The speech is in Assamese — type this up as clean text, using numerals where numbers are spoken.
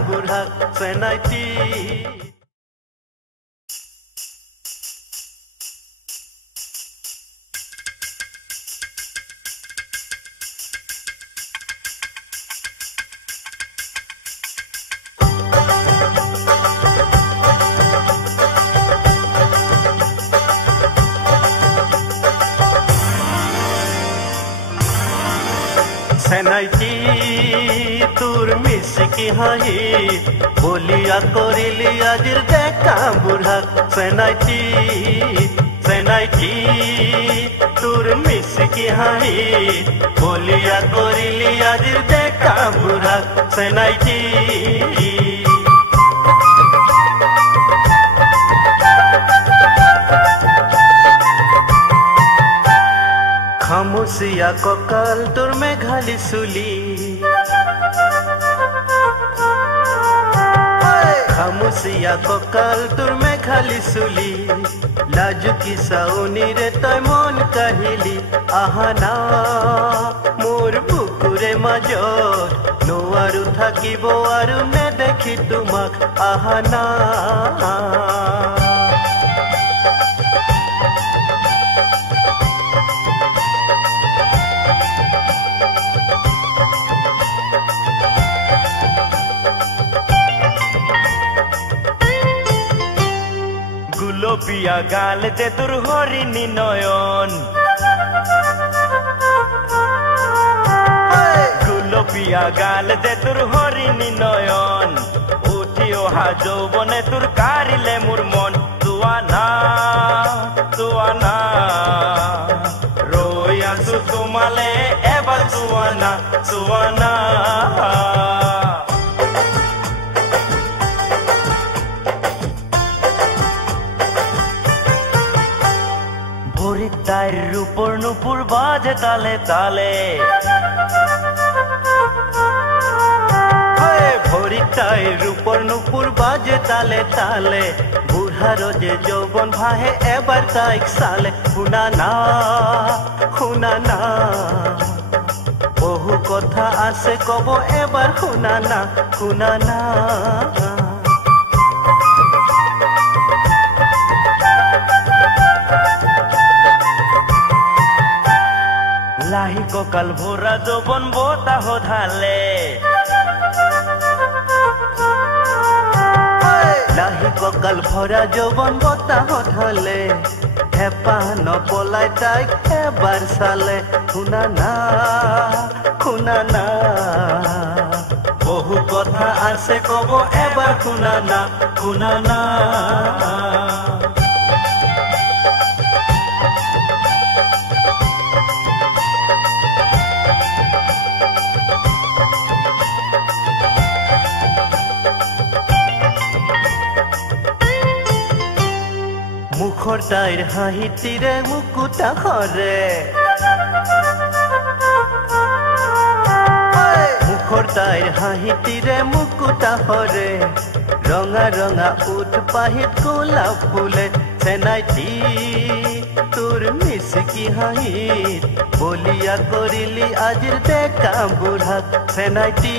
বুঢ়াক চেনাইটি চেনাইটি তোর মিশকি হাঁহি বলিয়া করিলি আজির দেখা বুঢ়াক চেনাইটি চেনাইটি তোর মিশকি হাঁহি বলিয়া করিলি আজির দেখা বুঢ়াক চেনাইটি খামুচিয়া ককাল তোর মেঘালি চুলি খামুচিয়া ককাল তোর মেঘালি চুলি লাজুকি চাউনিৰে তই মন কাহিলি আহানা মোৰ বুকুৰে মাজত নোৱাৰো থাকিব আৰু নেদেখি তোমাক আহানা গুলপীয়া গালতে তোর হরিণী নয়ন গুলপীয়া গালতে তোর হরিণী নয়ন উঠি অহা যৌবনে তোর কারিলে মোর মন তুয়ানা তুয়ানা রই আছো তোমালে এবার তুয়ানা তুয়ানা তার রূপর নুপুর বাজে তালে তালে ভরি তাই রূপর নুপুর বাজে তালে তালে বুঢ়ার যে যৌবন ভাহে এবার তাইক সালে শুনা না বহু কথা আছে কব এবার শুনা না লাহি ককাল ভরা যৌবন বতাহ ঢালে লাহি ককাল ভরা যৌবন বতাহ ঢালে হেপা নপলাই তাইক এবাৰ চালে শুনা না বহু কথা আছে কব এবাৰ শুনা না মুখৰ তাইৰ হাঁহিটিৰে মুকুতা সৰে মুখৰ তাইৰ হাঁহিটিৰে মুকুতা সৰে ৰঙা ৰঙা উঠ পাহিত গোলাপ ফুলে চেনাইটি তোৰ মিশকি হাঁহিত বলিয়া কৰিলি আজিৰ দেখা বুঢ়াক চেনাইটি